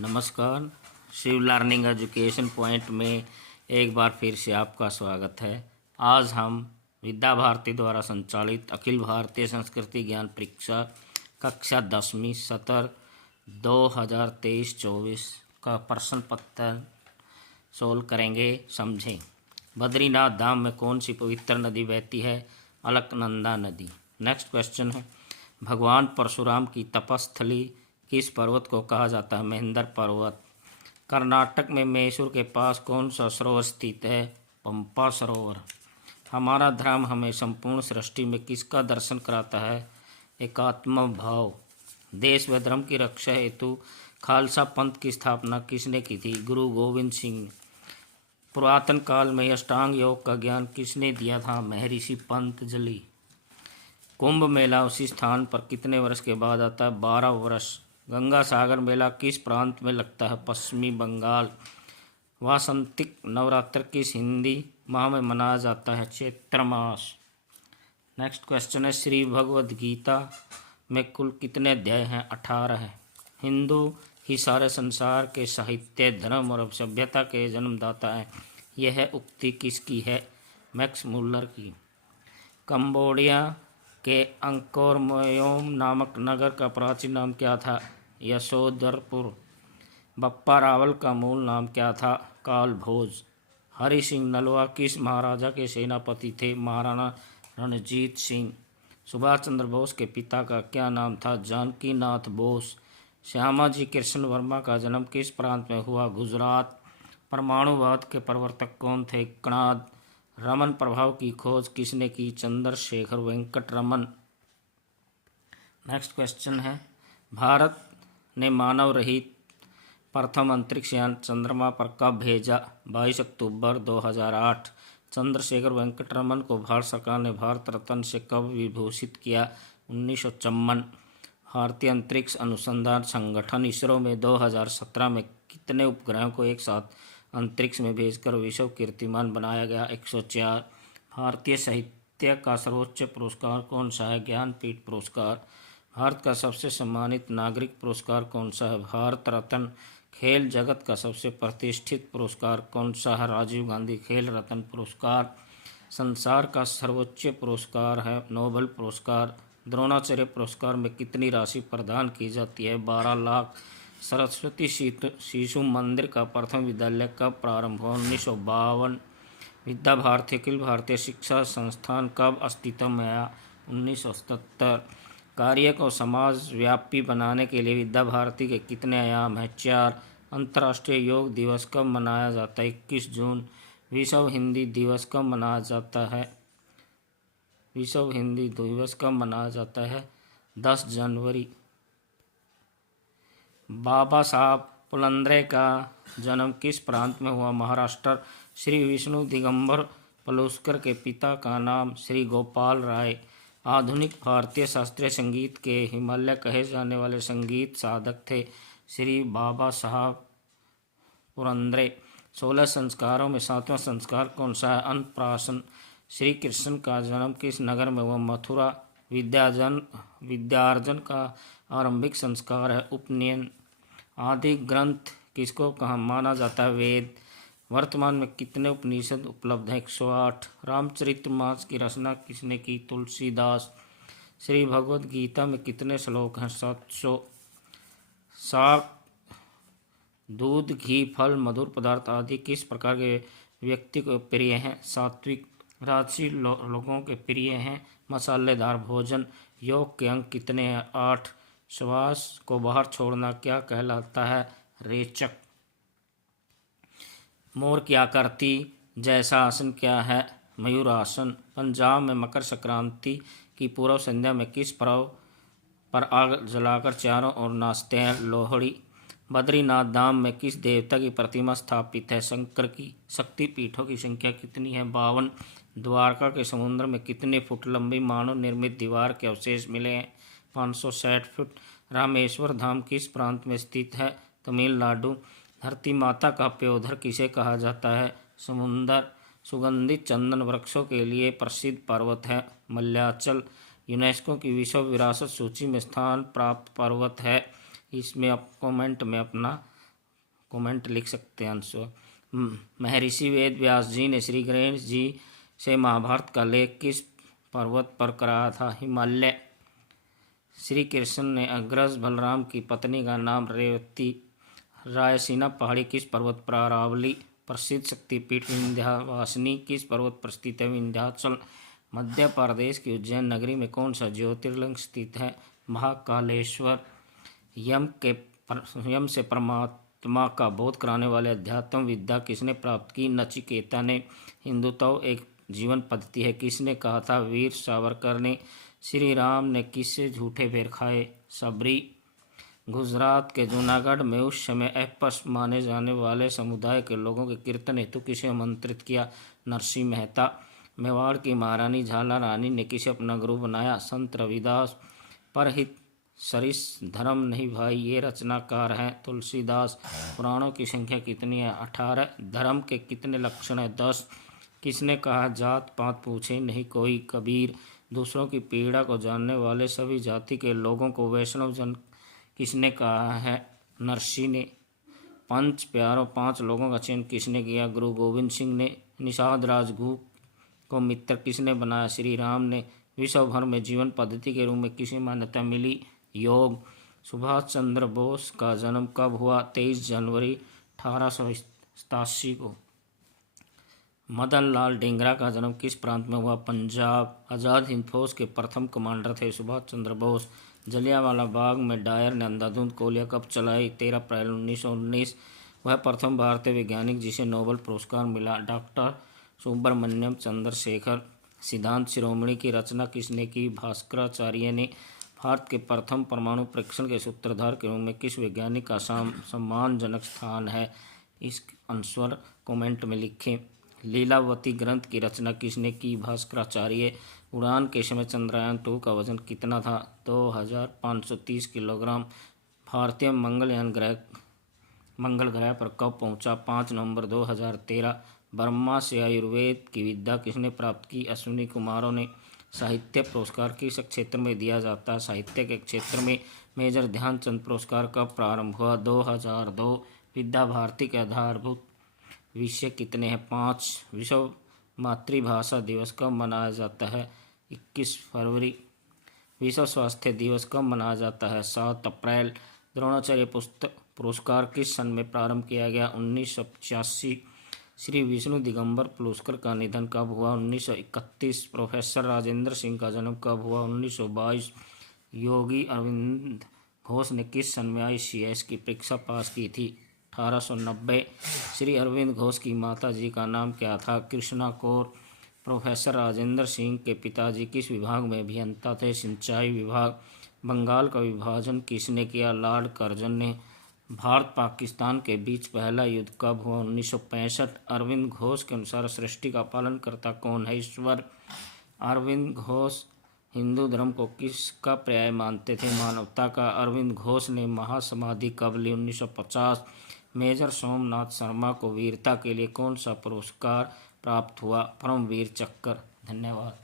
नमस्कार। Shiv learning education point में एक बार फिर से आपका स्वागत है। आज हम विद्या भारती द्वारा संचालित अखिल भारतीय संस्कृति ज्ञान परीक्षा कक्षा 10वीं सत्र 2023-24 का प्रश्न पत्र सोल्व करेंगे। समझें। बद्रीनाथ धाम में कौन सी पवित्र नदी बहती है? अलकनंदा नदी। नेक्स्ट क्वेश्चन है, भगवान परशुराम की तपस्थली किस पर्वत को कहा जाता है? महेंद्र पर्वत। कर्नाटक में मैसूर के पास कौन सा सरोवर स्थित है? पंपा सरोवर। हमारा धर्म हमें संपूर्ण सृष्टि में किसका दर्शन कराता है? एकात्म भाव। देश व धर्म की रक्षा हेतु खालसा पंथ की स्थापना किसने की थी? गुरु गोविंद सिंह। पुरातन काल में अष्टांग योग का ज्ञान किसने दिया था? महर्षि पतंजलि। कुंभ मेला उसी स्थान पर कितने वर्ष के बाद आता है? 12 वर्ष। गंगा सागर मेला किस प्रांत में लगता है? पश्चिमी बंगाल। वासंतिक नवरात्र किस हिंदी माह में मनाया जाता है? चैत्र मास। नेक्स्ट क्वेश्चन है, श्री भगवद गीता में कुल कितने अध्याय हैं? 18 है। हिंदू ही सारे संसार के साहित्य, धर्म और सभ्यता के जन्मदाता है। यह उक्ति किसकी है? मैक्स मुल्लर की। कंबोडिया के अंकोरमोयोम नामक नगर का प्राचीन नाम क्या था? यशोधरपुर। बप्पा रावल का मूल नाम क्या था? कालभोज। हरि सिंह नलवा किस महाराजा के सेनापति थे? महाराणा रणजीत सिंह। सुभाष चंद्र बोस के पिता का क्या नाम था? जानकी नाथ बोस। श्यामाजी कृष्ण वर्मा का जन्म किस प्रांत में हुआ? गुजरात। परमाणुवाद के प्रवर्तक कौन थे? कणाद। रमन प्रभाव की खोज किसने की? चंद्रशेखर वेंकट रमन। नेक्स्ट क्वेश्चन है, भारत ने मानव रहित प्रथम अंतरिक्ष यान चंद्रमा पर कब भेजा? 22 अक्टूबर 2008। चंद्रशेखर वेंकट रमन को भारत सरकार ने भारत रत्न से कब विभूषित किया? 1954। भारतीय अंतरिक्ष अनुसंधान संगठन इसरो में 2017 में कितने उपग्रहों को एक साथ अंतरिक्ष में भेजकर विश्व कीर्तिमान बनाया गया? 104। भारतीय साहित्य का सर्वोच्च पुरस्कार कौन सा है? ज्ञानपीठ पुरस्कार। भारत का सबसे सम्मानित नागरिक पुरस्कार कौन सा है? भारत रत्न। खेल जगत का सबसे प्रतिष्ठित पुरस्कार कौन सा है? राजीव गांधी खेल रत्न पुरस्कार। संसार का सर्वोच्च पुरस्कार है नोबेल पुरस्कार। द्रोणाचार्य पुरस्कार में कितनी राशि प्रदान की जाती है? 12 लाख। सरस्वती शिशु मंदिर का प्रथम विद्यालय कब प्रारंभ हुआ? 1952। विद्या भारती अखिल भारतीय शिक्षा संस्थान कब अस्तित्व में आया? 1977। कार्य को समाज व्यापी बनाने के लिए विद्या भारती के कितने आयाम हैं? 4। अंतर्राष्ट्रीय योग दिवस कब मनाया जाता है? 21 जून। विश्व हिंदी दिवस कब मनाया जाता है? विश्व हिंदी दिवस कब मनाया जाता है? 10 जनवरी। बाबा साहब पुलंद्रे का जन्म किस प्रांत में हुआ? महाराष्ट्र। श्री विष्णु दिगंबर पलुस्कर के पिता का नाम? श्री गोपाल राय। आधुनिक भारतीय शास्त्रीय संगीत के हिमालय कहे जाने वाले संगीत साधक थे? श्री बाबा साहब पुरंदरे। 16 संस्कारों में 7वां संस्कार कौन सा है? अन्नप्राशन। श्री कृष्ण का जन्म किस नगर में हुआ? मथुरा। विद्यार्जन का आरंभिक संस्कार है उपनयन। आदि ग्रंथ किसको कहा माना जाता है? वेद। वर्तमान में कितने उपनिषद उपलब्ध हैं? 108। रामचरितमानस की रचना किसने की? तुलसीदास। श्री भगवद गीता में कितने श्लोक हैं? 700। शाक, दूध, घी, फल, मधुर पदार्थ आदि किस प्रकार के व्यक्ति को प्रिय हैं? सात्विक। राजसी लोगों के प्रिय हैं मसालेदार भोजन। योग के अंक कितने हैं? 8। श्वास को बाहर छोड़ना क्या कहलाता है? रेचक। मोर की आकृति जैसा आसन क्या है? मयूरासन। पंजाब में मकर संक्रांति की पूर्व संध्या में किस पर्व पर आग जलाकर चारों ओर नाचते हैं? लोहड़ी। बद्रीनाथ धाम में किस देवता की प्रतिमा स्थापित है? शंकर की। शक्तिपीठों की संख्या कितनी है? 52। द्वारका के समुद्र में कितने फुट लंबी मानव निर्मित दीवार के अवशेष मिले हैं? 560 फुट। रामेश्वर धाम किस प्रांत में स्थित है? तमिलनाडु। धरती माता का प्योधर किसे कहा जाता है? समुंदर। सुगंधित चंदन वृक्षों के लिए प्रसिद्ध पर्वत है मल्याचल। यूनेस्को की विश्व विरासत सूची में स्थान प्राप्त पर्वत है। इसमें आप कमेंट में अपना कमेंट लिख सकते हैं आंसर। महर्षि वेद व्यास जी ने श्री गणेश जी से महाभारत का लेख किस पर्वत पर कराया था? हिमालय। श्री कृष्ण ने अग्रज बलराम की पत्नी का नाम रेवती। रायसीना पहाड़ी किस पर्वत पर? अरावली। प्रसिद्ध शक्तिपीठ विंध्यवासिनी किस पर्वत पर स्थित है? विंध्याचल। मध्य प्रदेश की उज्जैन नगरी में कौन सा ज्योतिर्लिंग स्थित है? महाकालेश्वर। यम से परमात्मा का बोध कराने वाले अध्यात्म विद्या किसने प्राप्त की? नचिकेता ने। हिंदुत्व एक जीवन पद्धति है किसने कहा था? वीर सावरकर ने। श्री राम ने किससे झूठे बेर खाए? सबरी। गुजरात के जूनागढ़ में उस समय अस्पृश्य माने जाने वाले समुदाय के लोगों के कीर्तन हेतु किसे आमंत्रित किया? नरसिंह मेहता। मेवाड़ की महारानी झाला रानी ने किसे अपना गुरु बनाया? संत रविदास। परहित सरिस धर्म नहीं भाई ये रचनाकार हैं तुलसीदास। पुराणों की संख्या कितनी है? 18। धर्म के कितने लक्षण हैं? 10। किसने कहा जात पात पूछे नहीं कोई? कबीर। दूसरों की पीड़ा को जानने वाले सभी जाति के लोगों को वैष्णव जन किसने कहा है? नरसी ने। पंच प्यारों 5 लोगों का चयन किसने किया? गुरु गोविंद सिंह ने। निषाद राजगुरु को मित्र किसने बनाया? श्री राम ने। विश्व भर में जीवन पद्धति के रूप में किसे मान्यता मिली? योग। सुभाष चंद्र बोस का जन्म कब हुआ? 23 जनवरी 1887 को। मदन लाल डेंगरा का जन्म किस प्रांत में हुआ? पंजाब। आज़ाद हिंद फौज के प्रथम कमांडर थे सुभाष चंद्र बोस। जलियांवाला बाग में डायर ने अंधाधुंध गोलियां कब चलाई? 13 अप्रैल 1919। वह प्रथम भारतीय वैज्ञानिक जिसे नोबेल पुरस्कार मिला? डॉक्टर सुब्रमण्यम चंद्रशेखर। सिद्धांत शिरोमणि की रचना किसने की? भास्कराचार्य ने। भारत के प्रथम परमाणु परीक्षण के सूत्रधार के रूप में किस वैज्ञानिक का सम्मानजनक स्थान है? इस आंसर कमेंट में लिखें। लीलावती ग्रंथ की रचना किसने की? भास्कराचार्य। उड़ान के समय चंद्रयान 2 का वजन कितना था? 2530 किलोग्राम। भारतीय मंगल ग्रह पर कब पहुंचा? 5 नवंबर 2013। बर्मा से आयुर्वेद की विद्या किसने प्राप्त की? अश्विनी कुमारों ने। साहित्य पुरस्कार किस क्षेत्र में दिया जाता है? साहित्य के क्षेत्र में। मेजर ध्यानचंद पुरस्कार कब प्रारंभ हुआ? 2002। विद्या भारती के आधारभूत विषय कितने हैं? 5। विश्व मातृभाषा दिवस कब मनाया जाता है? 21 फरवरी। विश्व स्वास्थ्य दिवस कब मनाया जाता है? 7 अप्रैल। द्रोणाचार्य पुस्तक पुरस्कार किस सन में प्रारंभ किया गया? 1985। श्री विष्णु दिगंबर पुलस्कर का निधन कब हुआ? 1931। प्रोफेसर राजेंद्र सिंह का जन्म कब हुआ? 1922। योगी अरविंद घोष ने किस सन में ICS की परीक्षा पास की थी? 1890। श्री अरविंद घोष की माता जी का नाम क्या था? कृष्णा कौर। प्रोफेसर राजेंद्र सिंह के पिताजी किस विभाग में अभियंता थे? सिंचाई विभाग। बंगाल का विभाजन किसने किया? लॉर्ड कर्जन ने। भारत पाकिस्तान के बीच पहला युद्ध कब हुआ? 1965। अरविंद घोष के अनुसार सृष्टि का पालनकर्ता कौन है? ईश्वर। अरविंद घोष हिंदू धर्म को किसका पर्याय मानते थे? मानवता का। अरविंद घोष ने महासमाधि कब ली? 1950। मेजर सोमनाथ शर्मा को वीरता के लिए कौन सा पुरस्कार प्राप्त हुआ? परमवीर चक्र। धन्यवाद।